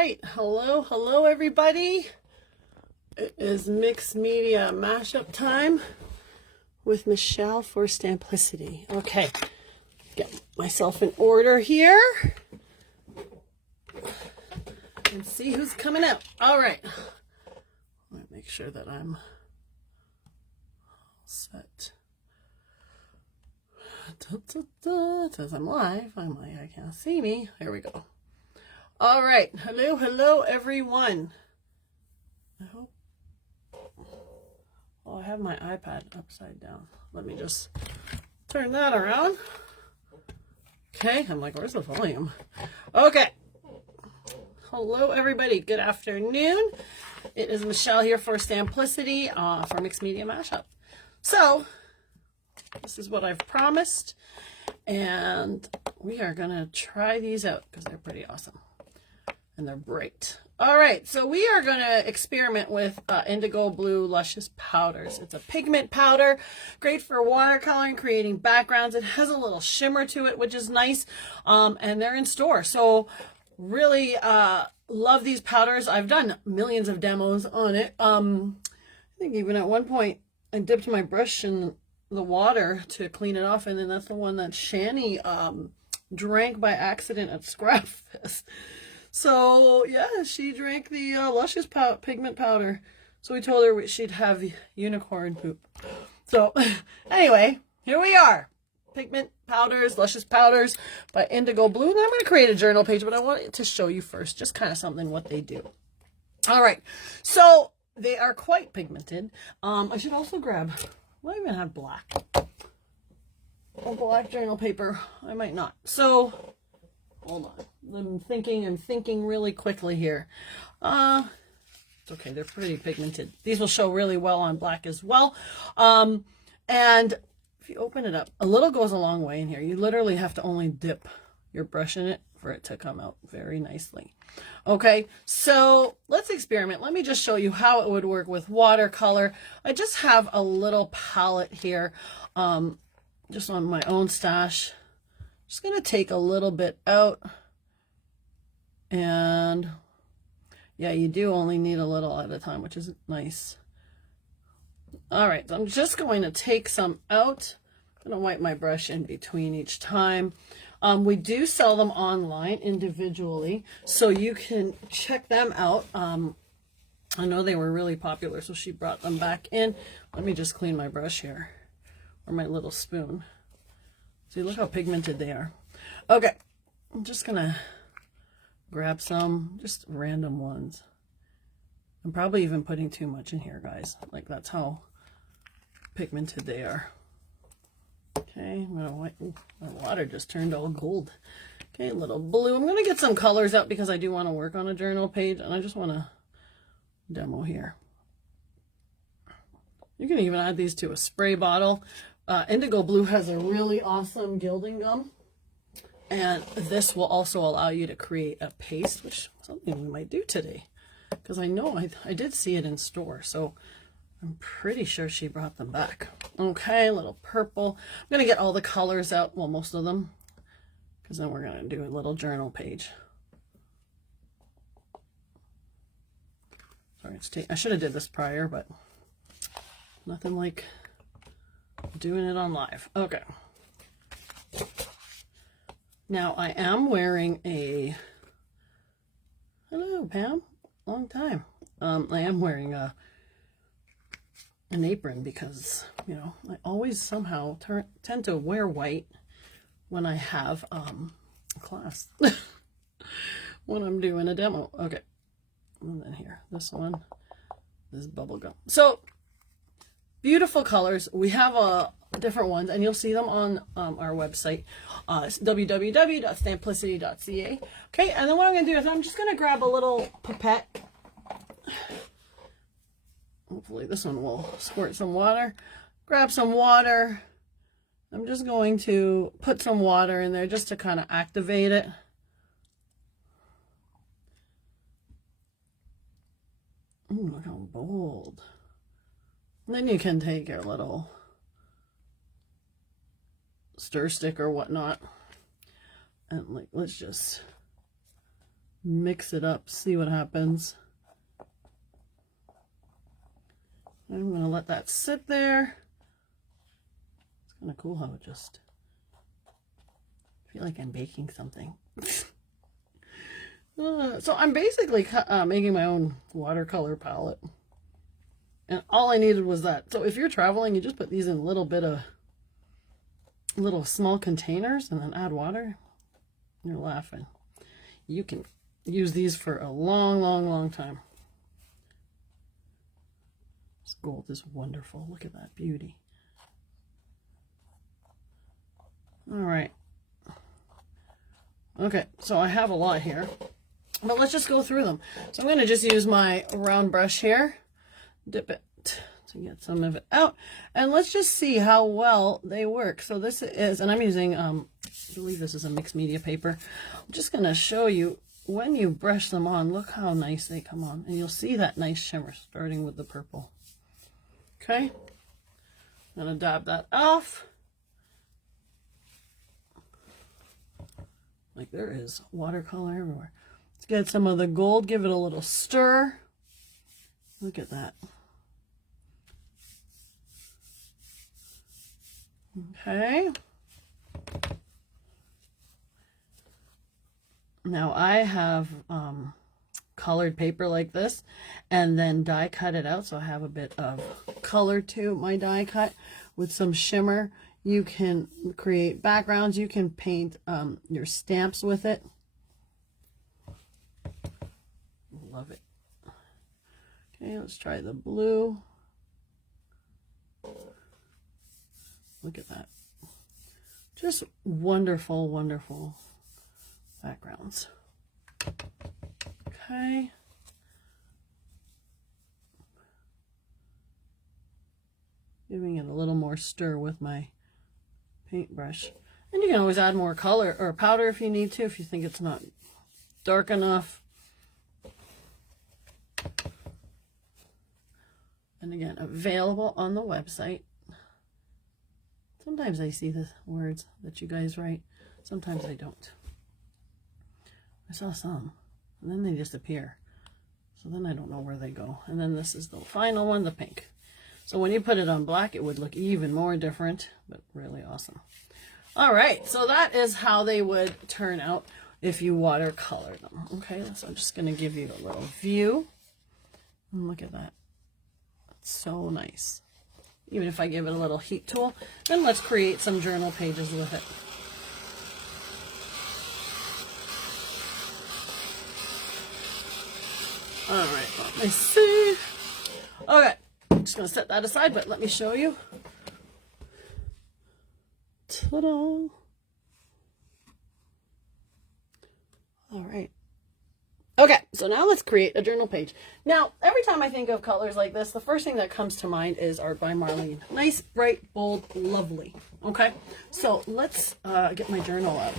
right, hello everybody. It is mixed media mashup time with Michelle for Stamplicity. Okay, get myself in order here and see who's coming out. All right, let me make sure that I'm set. It says I'm live. I'm like, I can't see me. Here we go. All right, hello everyone. I hope. Oh, I have my iPad upside down. Let me just turn that around. Okay, I'm like, where's the volume? Okay. Hello everybody, good afternoon. It is Michelle here for Stamplicity for Mixed Media Mashup. So, this is what I've promised, and we are gonna try these out because they're pretty awesome and they're bright. All right, so we are gonna experiment with Indigo Blue Luscious Powders. It's a pigment powder, great for watercoloring, creating backgrounds. It has a little shimmer to it, which is nice, and they're in store. So really love these powders. I've done millions of demos on it. I think even at one point I dipped my brush in the water to clean it off, and then that's the one that Shani drank by accident at Scrapfest. So yeah, she drank the Luscious pigment powder. So we told her she'd have unicorn poop. So anyway, here we are. Pigment powders, Luscious Powders by Indigo Blue. And I'm going to create a journal page, but I wanted to show you first, just kind of something what they do. All right, so they are quite pigmented. I should also grab, well, I even have black. A black journal paper. I might not. So hold on. I'm thinking really quickly here. It's okay. They're pretty pigmented. These will show really well on black as well. And if you open it up, a little goes a long way in here. You literally have to only dip your brush in it for it to come out very nicely. Okay, so let's experiment. Let me just show you how it would work with watercolor. I just have a little palette here, just on my own stash. Just going to take a little bit out, and yeah, you do only need a little at a time, which is nice. All right, so I'm just going to take some out. I'm going to wipe my brush in between each time. We do sell them online individually, so you can check them out. I know they were really popular, so she brought them back in. Let me just clean my brush here, or my little spoon. See, look how pigmented they are. Okay, I'm just gonna grab some, just random ones. I'm probably even putting too much in here, guys. Like, that's how pigmented they are. Okay, I'm gonna wipe. Ooh, my water just turned all gold. Okay, a little blue. I'm gonna get some colors out because I do want to work on a journal page, and I just want to demo here. You can even add these to a spray bottle. Indigo Blue has a really awesome gilding gum, and this will also allow you to create a paste, which is something we might do today, because I know I did see it in store, so I'm pretty sure she brought them back. Okay, a little purple. I'm going to get all the colors out, well, most of them, because then we're going to do a little journal page. Sorry, I should have did this prior, but nothing like doing it on live. Okay. Now I am wearing a, hello Pam, long time. I am wearing an apron because, you know, I always somehow tend to wear white when I have a class, when I'm doing a demo. Okay. And then here, this one, this bubble gum. So beautiful colors. We have different ones, and you'll see them on our website, www.stamplicity.ca. Okay, and then what I'm going to do is I'm just going to grab a little pipette. Hopefully this one will squirt some water. Grab some water. I'm just going to put some water in there just to kind of activate it. Ooh, look how bold. And then you can take your little stir stick or whatnot, and like, let's just mix it up, see what happens. I'm going to let that sit there. It's kind of cool how it just, I feel like I'm baking something. So I'm basically making my own watercolor palette. And all I needed was that. So if you're traveling, you just put these in little small containers and then add water. You're laughing. You can use these for a long, long, long time. This gold is wonderful. Look at that beauty. All right. Okay, so I have a lot here, but let's just go through them. So I'm going to just use my round brush here, dip it to get some of it out, and let's just see how well they work. So this is, and I'm using, I believe this is a mixed media paper. I'm just going to show you when you brush them on, look how nice they come on, and you'll see that nice shimmer starting with the purple. Okay, I'm going to dab that off. Like there is watercolor everywhere. Let's get some of the gold, give it a little stir. Look at that. Okay. Now I have colored paper like this and then die cut it out, so I have a bit of color to my die cut with some shimmer. You can create backgrounds, you can paint your stamps with it. Love it. Okay, let's try the blue. Look at that. Just wonderful, wonderful backgrounds. Okay. Giving it a little more stir with my paintbrush. And you can always add more color or powder if you need to, if you think it's not dark enough. And again, available on the website. Sometimes I see the words that you guys write. Sometimes I don't. I saw some, and then they disappear. So then I don't know where they go. And then this is the final one, the pink. So when you put it on black, it would look even more different, but really awesome. All right, so that is how they would turn out if you watercolor them. Okay, so I'm just going to give you a little view. And look at that. It's so nice. Even if I give it a little heat tool, then let's create some journal pages with it. All right, let me see. Okay, I'm just going to set that aside, but let me show you. Ta-da! All right. Okay, so now let's create a journal page. Now, every time I think of colors like this, the first thing that comes to mind is Art by Marlene. Nice, bright, bold, lovely. Okay, so let's get my journal out.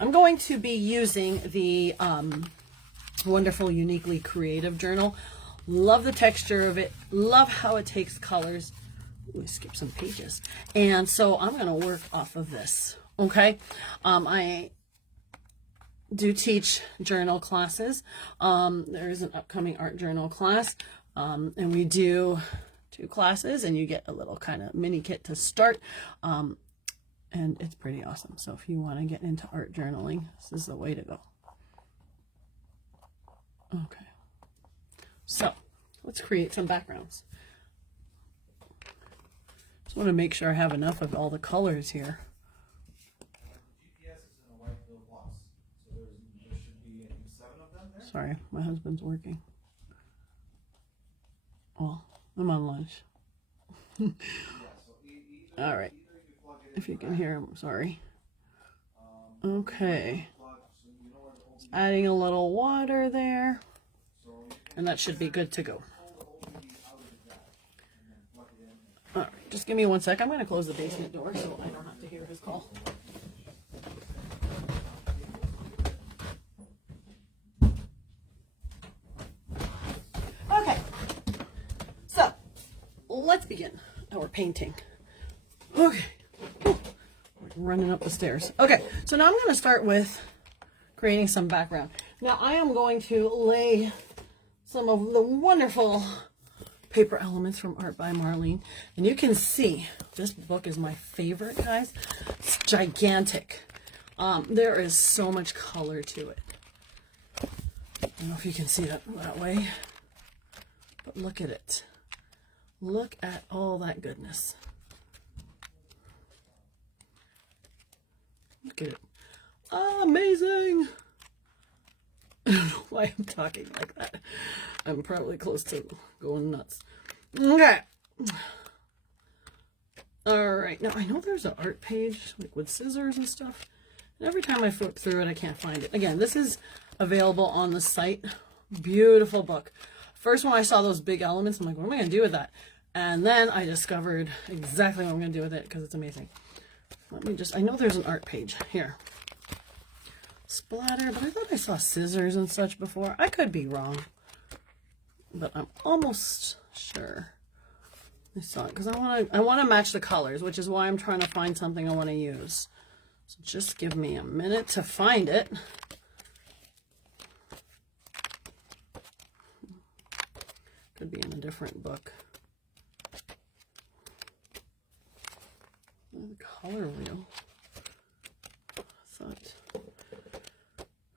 I'm going to be using the wonderful, uniquely creative journal. Love the texture of it. Love how it takes colors. Ooh, skip some pages. And so I'm going to work off of this. Okay, I do teach journal classes. There is an upcoming art journal class, and we do 2 classes, and you get a little kind of mini kit to start, and it's pretty awesome. So if you want to get into art journaling, this is the way to go. Okay, so let's create some backgrounds. Just want to make sure I have enough of all the colors here. Sorry, my husband's working. Well, I'm on lunch. All right. If you can hear him, sorry. Okay. Adding a little water there. And that should be good to go. All right, just give me 1 sec. I'm going to close the basement door so I don't have to hear his call. Let's begin our painting. Okay. We're running up the stairs. Okay, so now I'm going to start with creating some background. Now I am going to lay some of the wonderful paper elements from Art by Marlene. And you can see this book is my favorite, guys. It's gigantic. There is so much color to it. I don't know if you can see that way, but look at it. Look at all that goodness. Look at it. Amazing. I don't know why I'm talking like that. I'm probably close to going nuts. Okay. All right. Now, I know there's an art page, like with scissors and stuff. And every time I flip through it, I can't find it. Again, this is available on the site. Beautiful book. First, when I saw those big elements, I'm like, what am I going to do with that? And then I discovered exactly what I'm going to do with it because it's amazing. Let me just, I know there's an art page here. Splatter, but I thought I saw scissors and such before. I could be wrong, but I'm almost sure I saw it because I want to match the colors, which is why I'm trying to find something I want to use. So just give me a minute to find it. Could be in a different book. The color wheel. I thought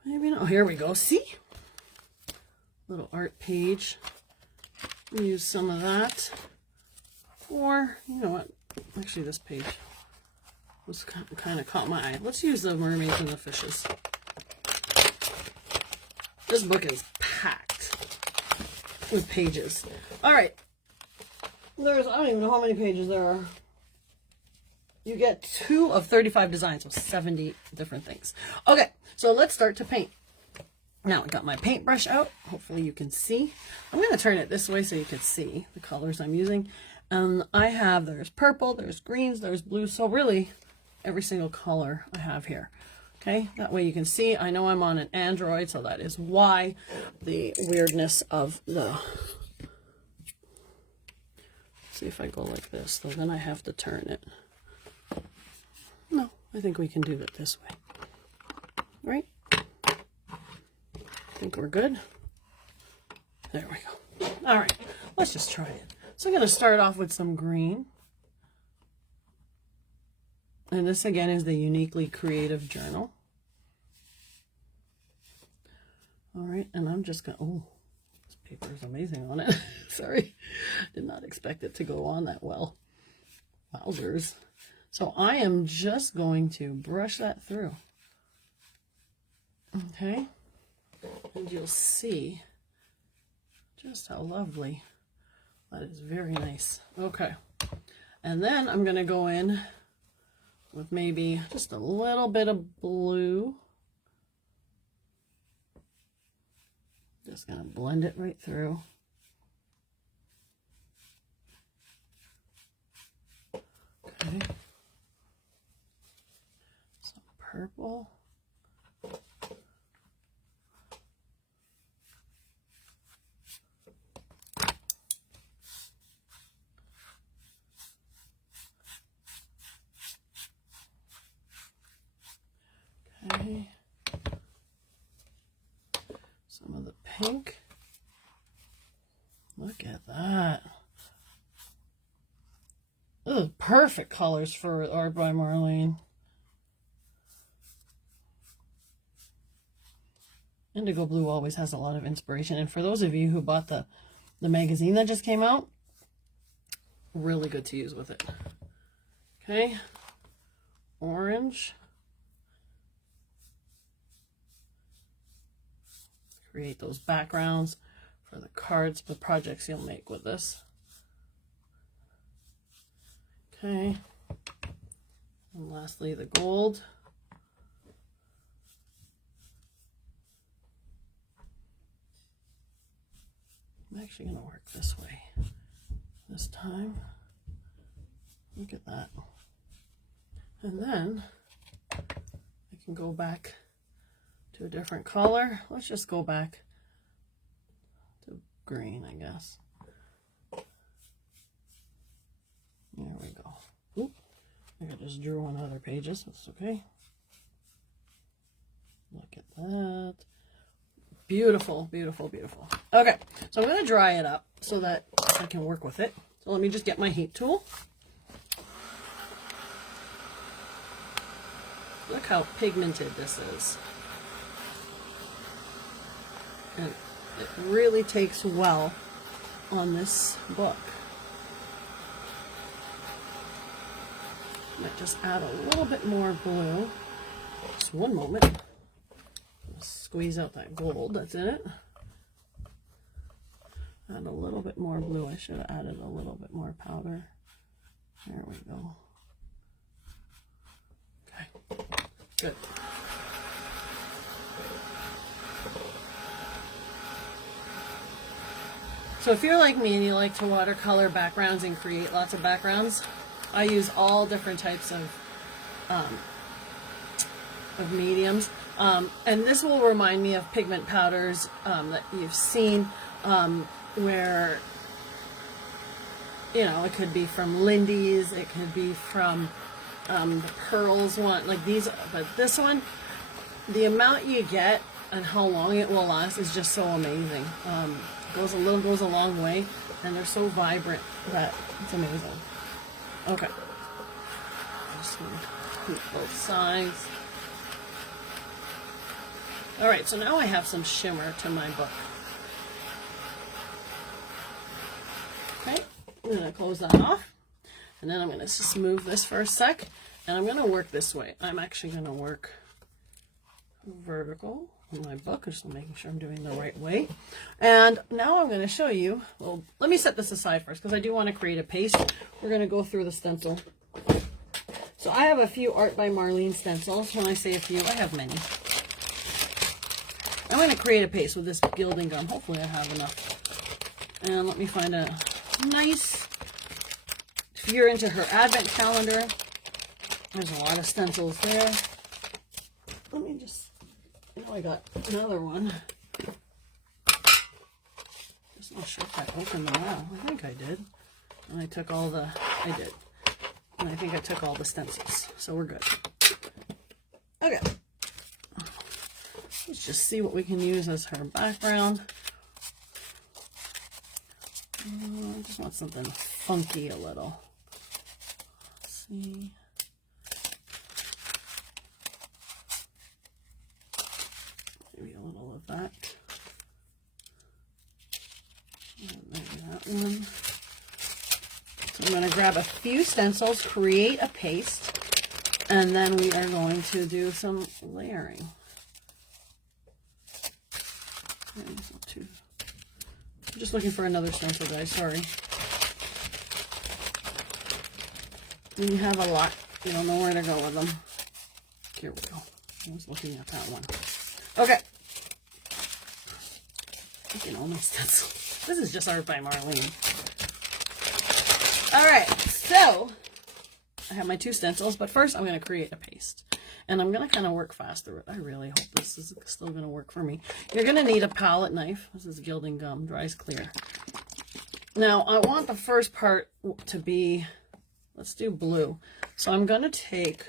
maybe not. Oh, here we go. See? Little art page. Use some of that. Or, you know what? Actually, this page was kind of caught my eye. Let's use the mermaids and the fishes. This book is packed with pages. All right. There's, I don't even know how many pages there are. You get 2 of 35 designs, so 70 different things. Okay, so let's start to paint. Now I got my paintbrush out. Hopefully you can see. I'm going to turn it this way so you can see the colors I'm using. I have, there's purple, there's greens, there's blues. So really every single color I have here. Okay, that way you can see. I know I'm on an Android, so that is why the weirdness of the... See if I go like this, so then I have to turn it. No, I think we can do it this way. Right? I think we're good. There we go. All right, let's just try it. So I'm going to start off with some green. And this again is the Uniquely Creative Journal. All right, and I'm just going to, oh, this paper is amazing on it. Sorry, did not expect it to go on that well. Wowzers. So I am just going to brush that through. Okay, and you'll see just how lovely. That is very nice. Okay, and then I'm going to go in with maybe just a little bit of blue. Just going to blend it right through. Okay. Some purple. Okay. Some of the pink. Look at that. Those are perfect colors for Art by Marlene. Indigo blue always has a lot of inspiration. And for those of you who bought the magazine that just came out, really good to use with it. Okay. Orange. Create those backgrounds for the cards, the projects you'll make with this. Okay. And lastly, the gold. I'm actually going to work this way this time. Look at that. And then I can go back to a different color. Let's just go back to green, I guess. There we go. Oop. I just drew on other pages. That's okay. Look at that. Beautiful, beautiful, beautiful. Okay, so I'm going to dry it up so that I can work with it. So let me just get my heat tool. Look how pigmented this is. And it really takes well on this book. Might just add a little bit more blue. Just one moment. Squeeze out that gold that's in it. Add a little bit more blue. I should have added a little bit more powder. There we go. Okay, good. So if you're like me and you like to watercolor backgrounds and create lots of backgrounds, I use all different types of mediums. And this will remind me of pigment powders that you've seen where, you know, it could be from Lindy's, it could be from the Pearls one, like these, but this one, the amount you get and how long it will last is just so amazing. Goes a long way, and they're so vibrant that it's amazing. Okay. Just heat both sides. All right, so now I have some shimmer to my book. Okay, I'm gonna close that off, and then I'm gonna just move this for a sec, and I'm gonna work this way. I'm actually gonna work vertical on my book, just making sure I'm doing the right way. And now I'm gonna show you, well, let me set this aside first, because I do want to create a paste. We're gonna go through the stencil. So I have a few Art by Marlene stencils. When I say a few, I have many. I'm going to create a paste with this gilding gum. Hopefully I have enough. And let me find a nice, if you're into her advent calendar, there's a lot of stencils there. Let me just, oh, I got another one. Just not sure if I opened them all. I think I did. And I took all the, I did. And I think I took all the stencils. So we're good. Okay. Let's just see what we can use as her background. I just want something funky a little. Let's see. Maybe a little of that. And maybe that one. So I'm going to grab a few stencils, create a paste, and then we are going to do some layering. I'm just looking for another stencil, guys. Sorry. When you have a lot, you don't know where to go with them. Here we go. I was looking at that one. Okay. Look at all my stencils. This is just Art by Marlene. All right. So I have my two stencils, but first I'm going to create a paste. And I'm going to kind of work fast through it. I really hope this is still going to work for me. You're going to need a palette knife. This is gilding gum, dries clear. Now, I want the first part to be, let's do blue. So I'm going to take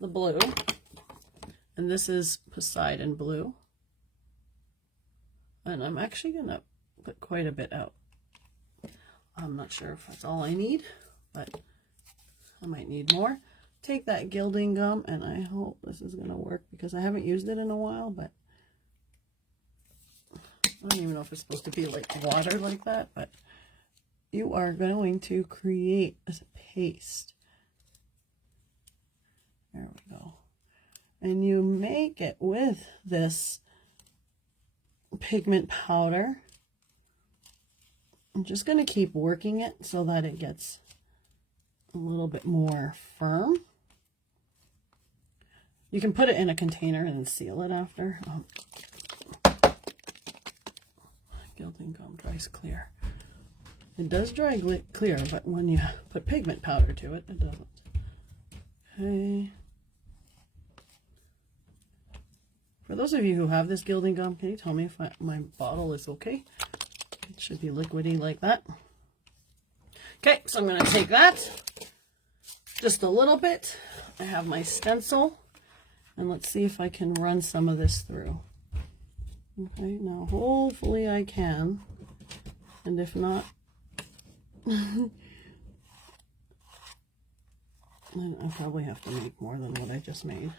the blue, and this is Poseidon blue. And I'm actually going to put quite a bit out. I'm not sure if that's all I need, but I might need more. Take that gilding gum, and I hope this is going to work because I haven't used it in a while, but I don't even know if it's supposed to be like water like that, but you are going to create a paste. There we go. And you make it with this pigment powder. I'm just going to keep working it so that it gets a little bit more firm. You can put it in a container and seal it after. Gilding gum dries clear. It does dry clear, but when you put pigment powder to it, it doesn't. Okay. For those of you who have this gilding gum, can you tell me if my bottle is okay? It should be liquidy like that. Okay, so I'm going to take that just a little bit. I have my stencil, and let's see if I can run some of this through. Okay, now hopefully I can. And if not, then I probably have to make more than what I just made.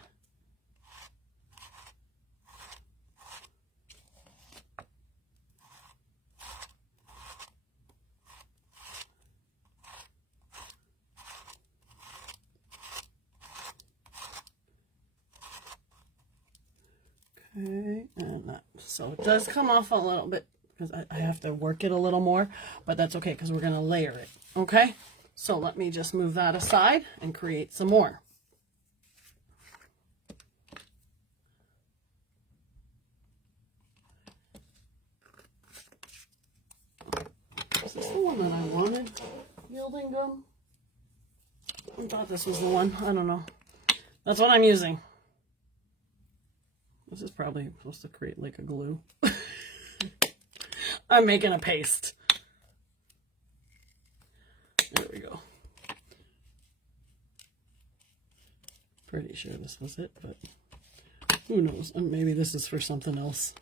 Okay, and that, so it does come off a little bit because I have to work it a little more, but that's okay because we're going to layer it. Okay, so let me just move that aside and create some more. Is this the one that I wanted? Yielding gum? I thought this was the one. I don't know. That's what I'm using. This is probably supposed to create like a glue. I'm making a paste. There we go. Pretty sure this was it, but who knows? And maybe this is for something else.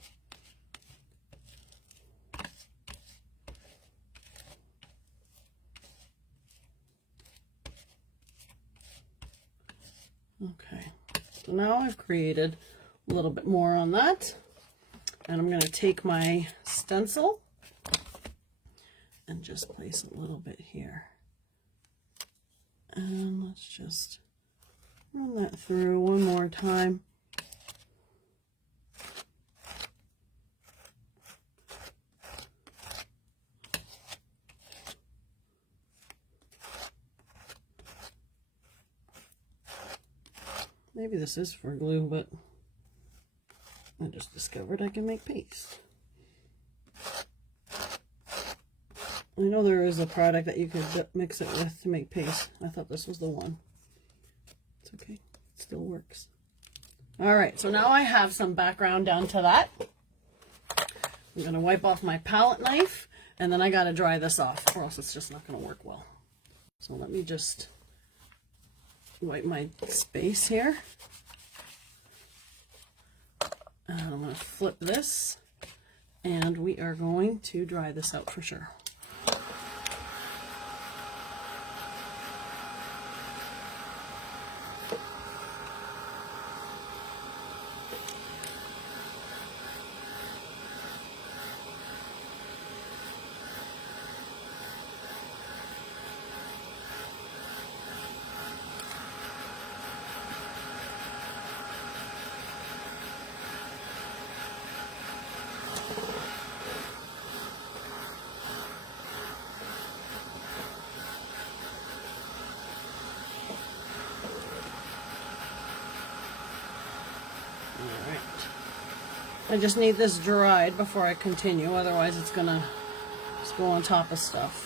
Okay, so now I've created a little bit more on that, and I'm going to take my stencil and just place a little bit here, and let's just run that through one more time. Maybe this is for glue, but I just discovered I can make paste. I know there is a product that you could mix it with to make paste. I thought this was the one. It's okay. It still works. All right, so now I have some background down to that. I'm going to wipe off my palette knife, and then I got to dry this off, or else it's just not going to work well. So let me just wipe my space here. And I'm going to flip this, and we are going to dry this out for sure. I just need this dried before I continue, otherwise it's gonna just go on top of stuff.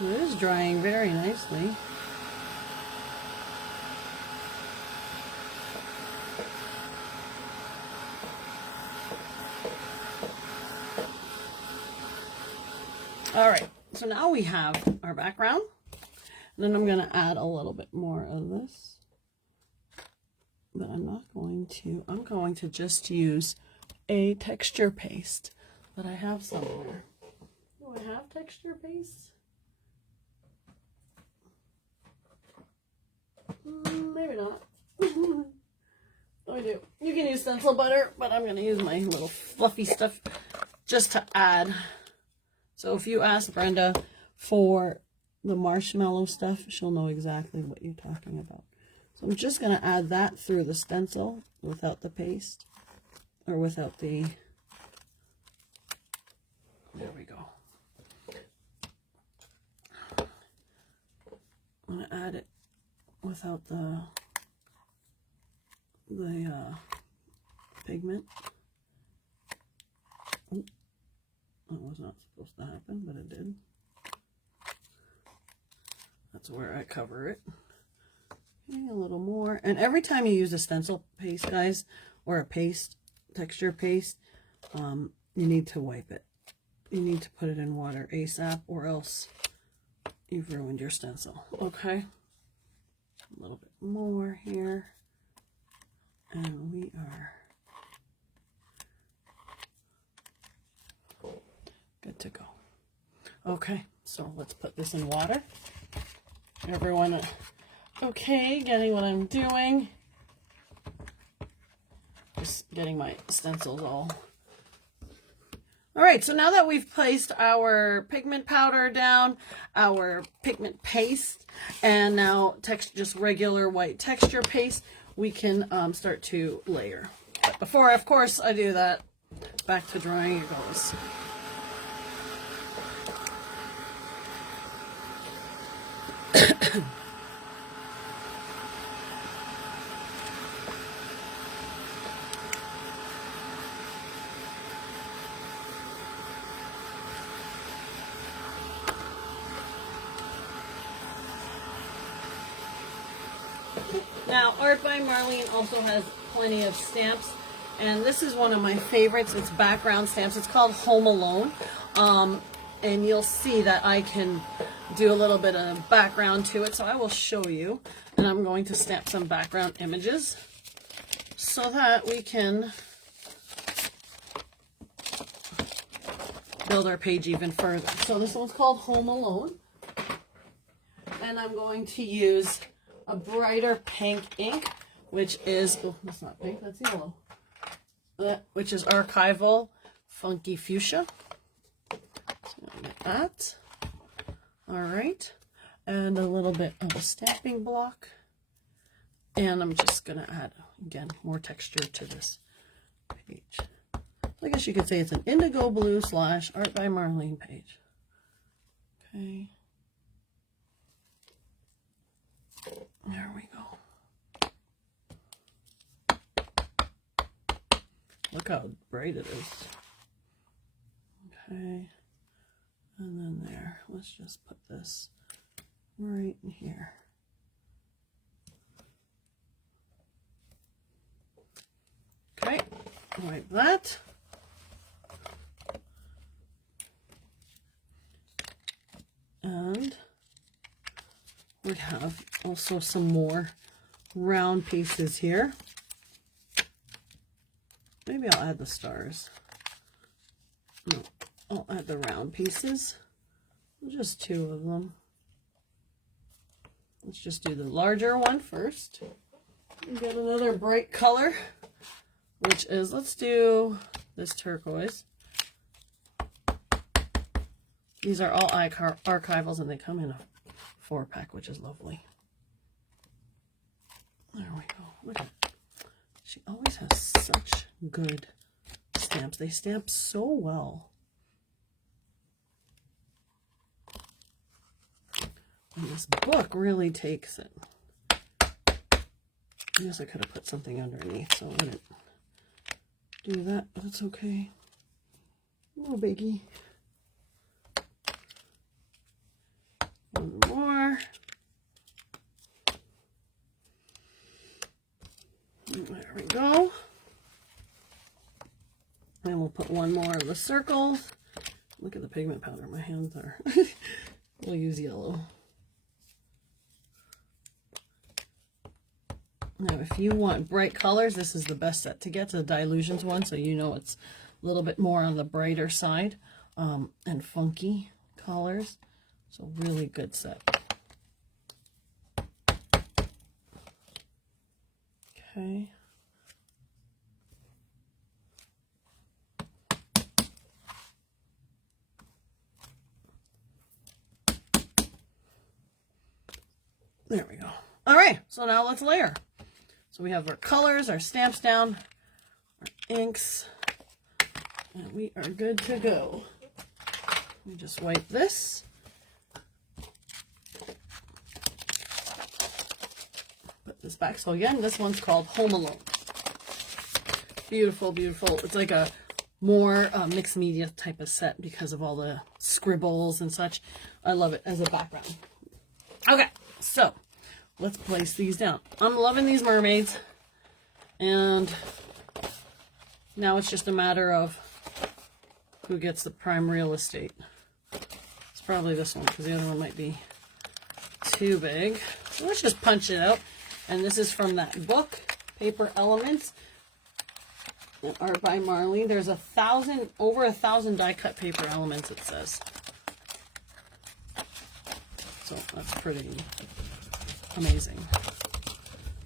It is drying very nicely. All right, so now we have our background. And then I'm going to add a little bit more of this. But I'm not going to, I'm going to just use a texture paste that I have somewhere. Do I have texture paste? Maybe not. I do. You can use stencil butter, but I'm going to use my little fluffy stuff just to add. So if you ask Brenda for the marshmallow stuff, she'll know exactly what you're talking about. So I'm just going to add that through the stencil without the paste, or without the, there we go. I'm going to add it without the pigment. Oh, that was not supposed to happen, but it did. that's where I cover it. Okay, a little more. And every time you use a stencil paste, guys, or a paste, texture paste, you need to wipe it. You need to put it in water ASAP, or else you've ruined your stencil. Okay, a little bit more here, and we are good to go. Okay, so let's put this in water. Everyone okay, getting what I'm doing? Just getting my stencils all. All right, so now that we've placed our pigment powder down, our pigment paste, and now just regular white texture paste, we can start to layer. But before, of course, I do that, back to drawing it goes. Now, Art by Marlene also has plenty of stamps, and this is one of my favorites. It's background stamps. It's called Home Alone, and you'll see that I can do a little bit of background to it, so I will show you. And I'm going to stamp some background images so that we can build our page even further. So this one's called Home Alone, and I'm going to use a brighter pink ink, which is, oh, that's not pink, that's yellow, which is Archival Funky Fuchsia. So I'll get that. All right, and a little bit of a stamping block, and I'm just gonna add, again, more texture to this page. I guess you could say it's an indigo blue / Art by Marlene page. Okay. There we go. Look how bright it is. Okay. And then there. Let's just put this right in here. Okay. Like that. And we have also some more round pieces here. Maybe I'll add the stars. No, I'll add the round pieces. Just 2 of them. Let's just do the larger one first. And get another bright color, which is, let's do this turquoise. These are all archivals, and they come in a 4-pack, which is lovely. There we go. Look at it. She always has such good stamps. They stamp so well. And this book really takes it. I guess I could have put something underneath, so I wouldn't do that, but it's okay. No biggie. One more. There we go. And we'll put one more of the circles. Look at the pigment powder. My hands are. We'll use yellow. Now, if you want bright colors, this is the best set to get, the Dylusions one, so you know it's a little bit more on the brighter side, and funky colors. So really good set. Okay. There we go. All right, so now let's layer. So we have our colors, our stamps down, our inks, and we are good to go. Let me just wipe this. Put this back. So again, this one's called Home Alone. Beautiful, beautiful. It's like a more mixed media type of set because of all the scribbles and such. I love it as a background. Okay, so let's place these down. I'm loving these mermaids, and now it's just a matter of who gets the prime real estate. It's probably this one because the other one might be too big. So let's just punch it out. And this is from that book, Paper Elements, art by Marlene. There's over 1,000 die cut paper elements, it says. So that's pretty amazing.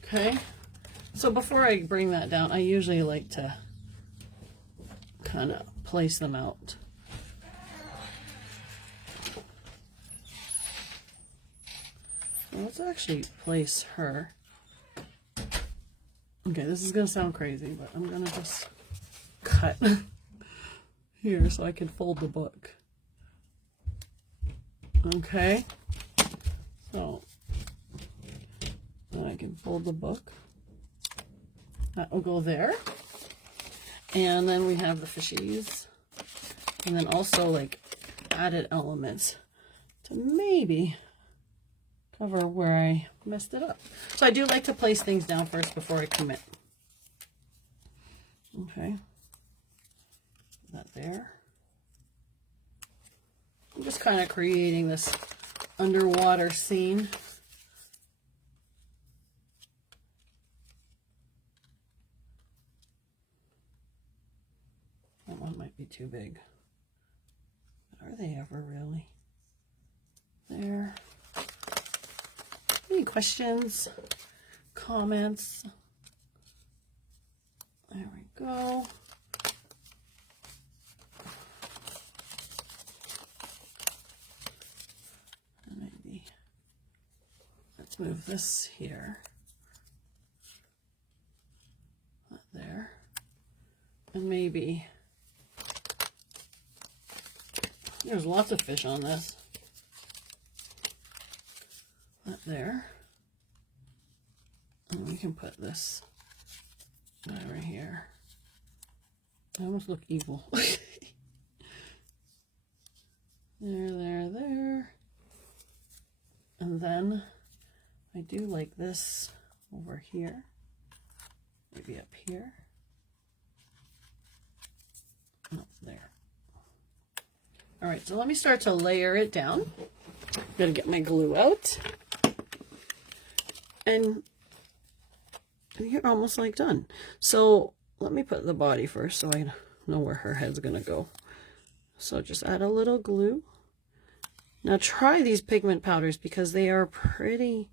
Okay, so before I bring that down, I usually like to kind of place them out. So let's actually place her. Okay, this is going to sound crazy, but I'm going to just cut here so I can fold the book. Okay, so I can fold the book. That will go there. And then we have the fishies. And then also like added elements to maybe cover where I messed it up. So I do like to place things down first before I commit. Okay. That there. I'm just kind of creating this underwater scene. That one might be too big. Are they ever really? There. Any questions? Comments? There we go. Maybe let's move this here. Not there. And maybe there's lots of fish on this. That there. And we can put this right here. I almost look evil. There. And then I do like this over here. Maybe up here. Oh, there. All right, so let me start to layer it down. I'm gonna get my glue out. And you're almost like done. So let me put the body first so I know where her head's gonna go. So just add a little glue. Now try these pigment powders because they are pretty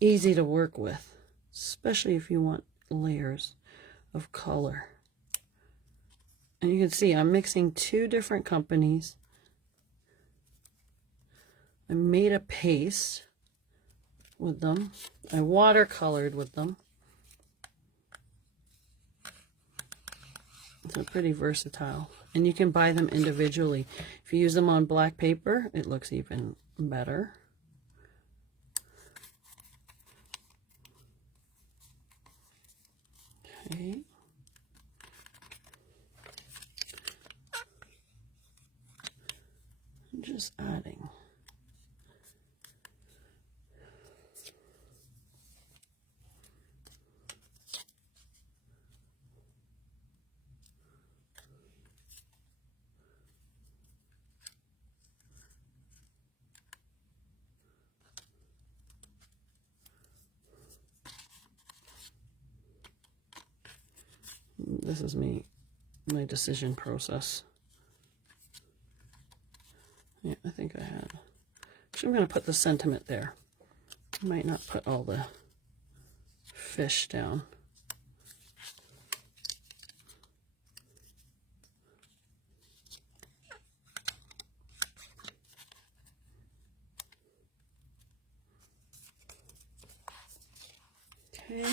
easy to work with, especially if you want layers of color. And you can see I'm mixing two different companies. I made a paste with them. I watercolored with them. They're pretty versatile. And you can buy them individually. If you use them on black paper, it looks even better. Okay. I'm just adding. This is my decision process. Yeah, I think I had. Actually, I'm going to put the sentiment there. I might not put all the fish down. Okay.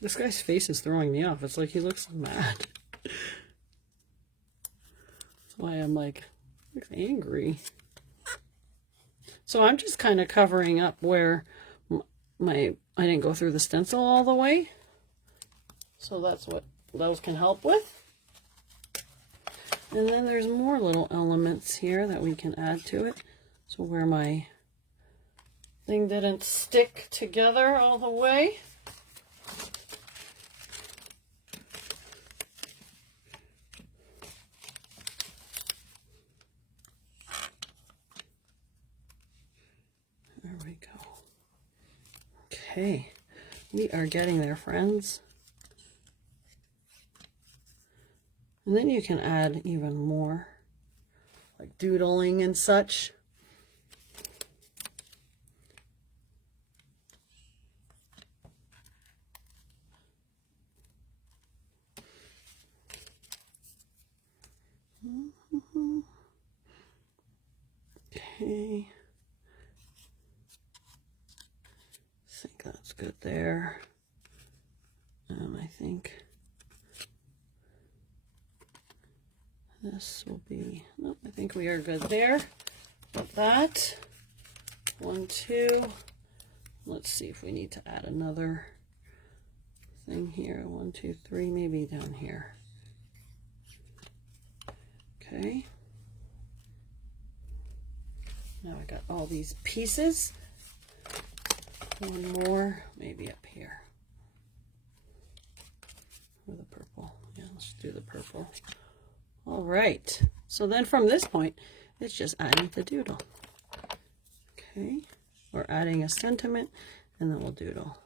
This guy's face is throwing me off. It's like he looks mad. That's why I'm like, he looks angry. So I'm just kind of covering up where I didn't go through the stencil all the way. So that's what those can help with. And then there's more little elements here that we can add to it. So where my thing didn't stick together all the way. There we go. Okay, we are getting there, friends. And then you can add even more, like doodling and such. Okay. I think that's good there. I think this will be, no, I think we are good there. Got that. 1, 2. Let's see if we need to add another thing here. 1, 2, 3, maybe down here. Okay. Now I got all these pieces. One more, maybe up here. Or the purple. Yeah, let's do the purple. All right. So then from this point, it's just adding the doodle. Okay. Or adding a sentiment, and then we'll doodle.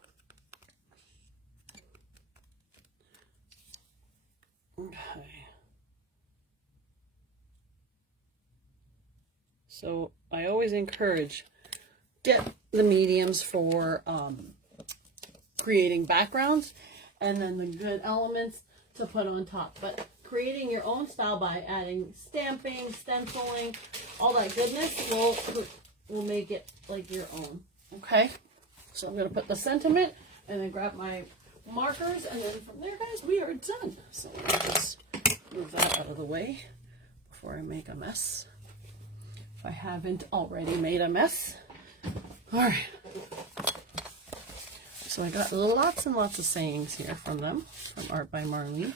Okay. So I always encourage, get the mediums for creating backgrounds, and then the good elements to put on top. But creating your own style by adding stamping, stenciling, all that goodness will make it like your own. Okay, so I'm going to put the sentiment and then grab my markers, and then from there, guys, we are done. So let me just move that out of the way before I make a mess. If I haven't already made a mess. All right. So I got lots and lots of sayings here from them, from Art by Marlene.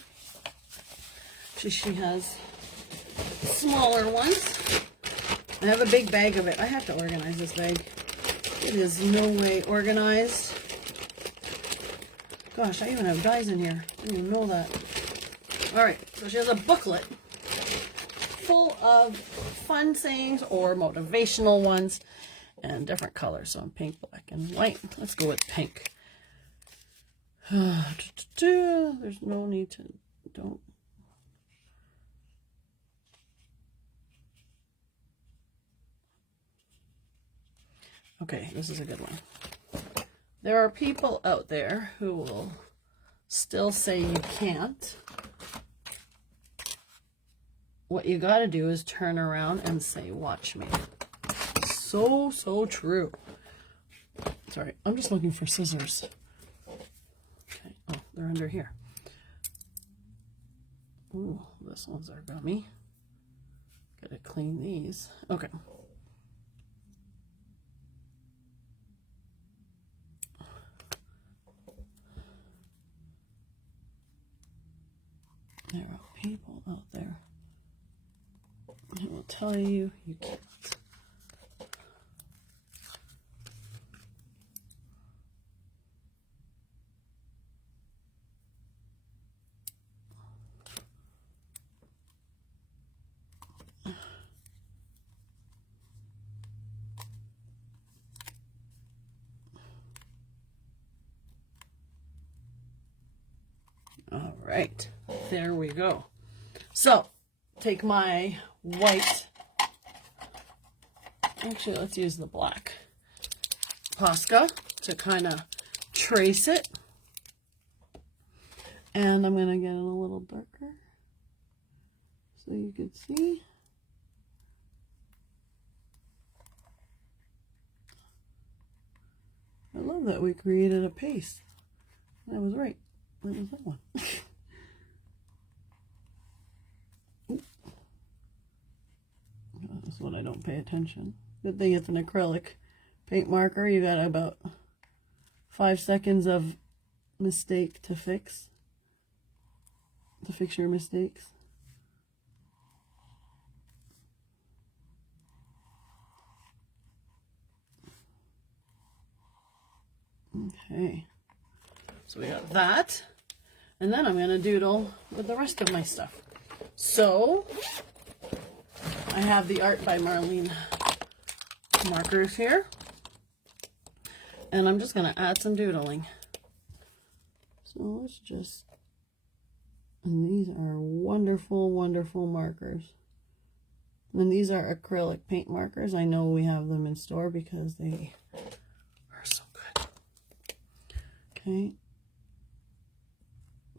She has smaller ones. I have a big bag of it. I have to organize this bag. It is no way organized. Gosh, I even have dies in here. I didn't even know that. All right, so she has a booklet full of fun sayings or motivational ones and different colors. So pink, black, and white. Let's go with pink. There's no need to, don't. Okay, this is a good one. There are people out there who will still say you can't. What you got to do is turn around and say, watch me. So, so true. Sorry, I'm just looking for scissors. Okay, oh, they're under here. Ooh, this one's our gummy. Gotta clean these. Okay. There are people out there who will tell you you can't. All right, there we go. So take my white, actually let's use the black Posca to kind of trace it. And I'm going to get it a little darker so you can see. I love that we created a paste. That was right. What is that one? That's when I don't pay attention. Good thing it's an acrylic paint marker. You got about 5 seconds of mistake to fix your mistakes. Okay, so we got that, and then I'm going to doodle with the rest of my stuff. So I have the Art by Marlene markers here, and I'm just going to add some doodling. So let's just, and these are wonderful, wonderful markers. And these are acrylic paint markers. I know we have them in store because they are so good. Okay.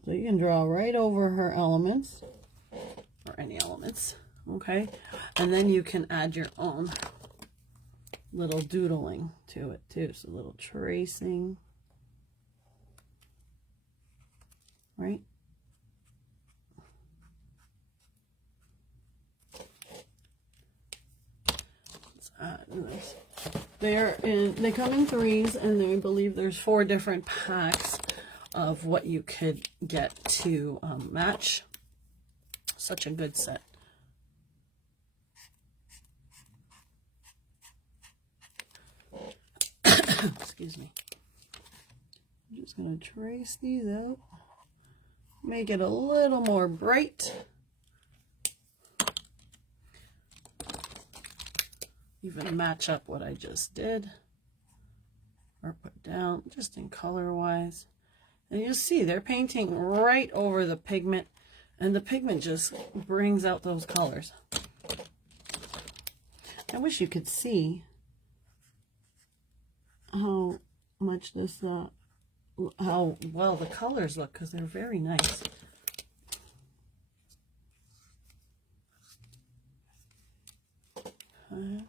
So you can draw right over her elements, or any elements, okay? And then you can add your own little doodling to it too. So a little tracing, right? Let's add this. They come in 3s, and I believe there's 4 different packs of what you could get to match. Such a good set. Excuse me. I'm just going to trace these out. Make it a little more bright. Even match up what I just did. Or put down, just in color wise. And you see they're painting right over the pigment, and the pigment just brings out those colors. I wish you could see how much this, how well the colors look, because they're very nice. You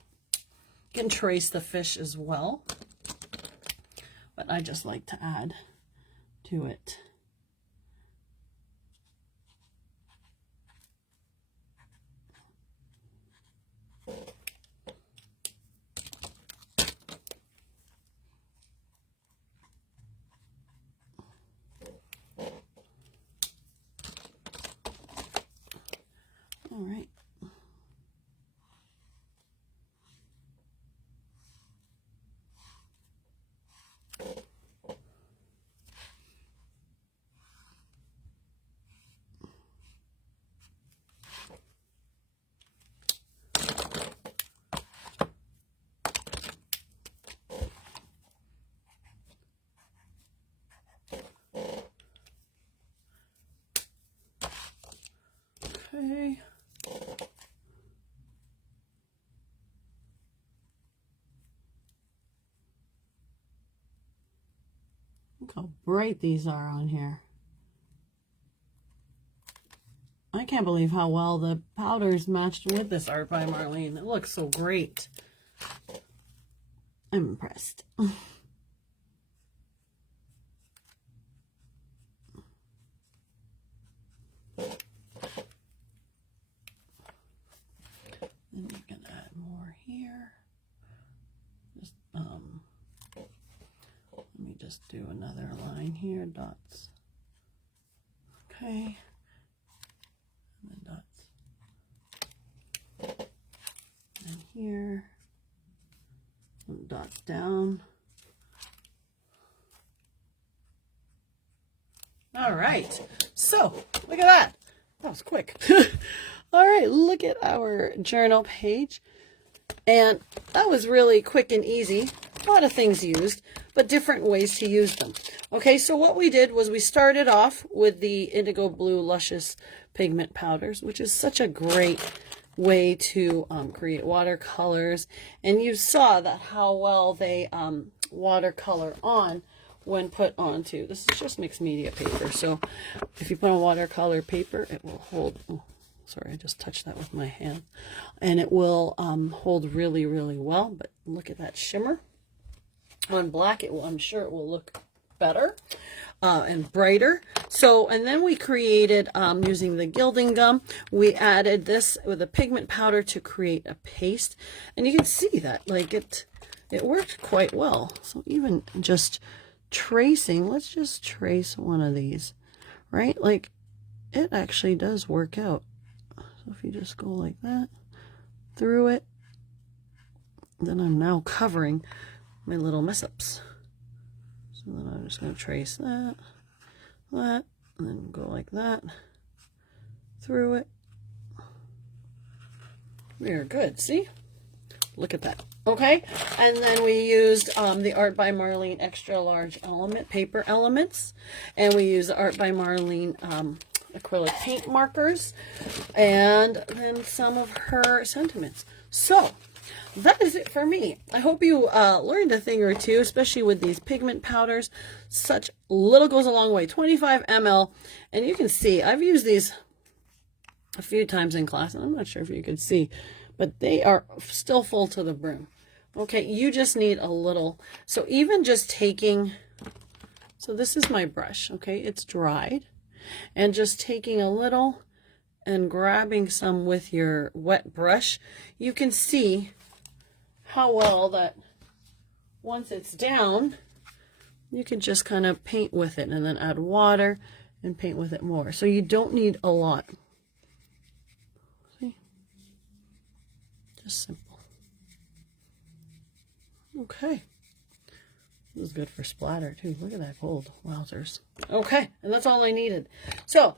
can trace the fish as well, but I just like to add to it. All right. Okay. Look how bright these are on here. I can't believe how well the powders matched with this Art by Marlene. It looks so great. I'm impressed. Then you can add more here. Just let me just do another line here, dots. Okay. And then dots. And here. Some dots down. All right. So, look at that. That was quick. All right, look at our journal page. And that was really quick and easy. A lot of things used, but different ways to use them. Okay, so what we did was we started off with the Indigo Blue Luscious Pigment Powders, which is such a great way to create watercolors. And you saw that how well they watercolor on when put onto, this is just mixed media paper. So if you put on watercolor paper, it will hold, oh, sorry, I just touched that with my hand. And it will hold really, really well. But look at that shimmer. On black, it will, I'm sure it will look better. and brighter. So, and then we created, using the gilding gum, we added this with a pigment powder to create a paste. And you can see that, like, it worked quite well. So even just tracing, let's just trace one of these, right? Like, it actually does work out. So if you just go like that through it, then I'm now covering my little mess ups. So then I'm just going to trace that, and then go like that through it. Very good. See? Look at that. Okay. And then we used the Art by Marlene extra large element paper elements, and we used the Art by Marlene acrylic paint markers, and then some of her sentiments. So that is it for me. I hope you learned a thing or two, especially with these pigment powders. Such little goes a long way. 25 ml. And you can see, I've used these a few times in class, and I'm not sure if you can see, but they are still full to the brim. Okay, you just need a little. So even just taking, so this is my brush, okay? It's dried. And just taking a little and grabbing some with your wet brush, you can see how well that once it's down, you can just kind of paint with it and then add water and paint with it more. So you don't need a lot. See? Just simple. Okay. This is good for splatter too. Look at that gold. Wowzers. Okay, and that's all I needed. So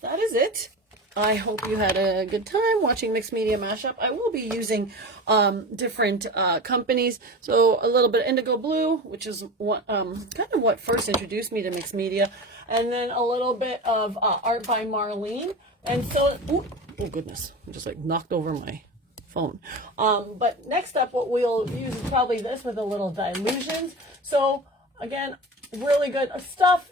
that is it. I hope you had a good time watching Mixed Media Mashup. I will be using different companies. So a little bit of Indigo Blue, which is what kind of what first introduced me to mixed media, and then a little bit of Art by Marlene. And so, oh goodness, I just like knocked over my phone. But next up, what we'll use is probably this with a little Dylusions. So again, really good stuff.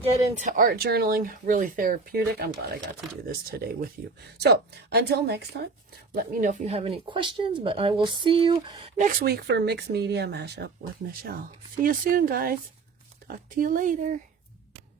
Get into art journaling, really therapeutic. I'm glad I got to do this today with you. So until next time, let me know if you have any questions, but I will see you next week for Mixed Media Mashup with Michelle. See you soon, guys. Talk to you later.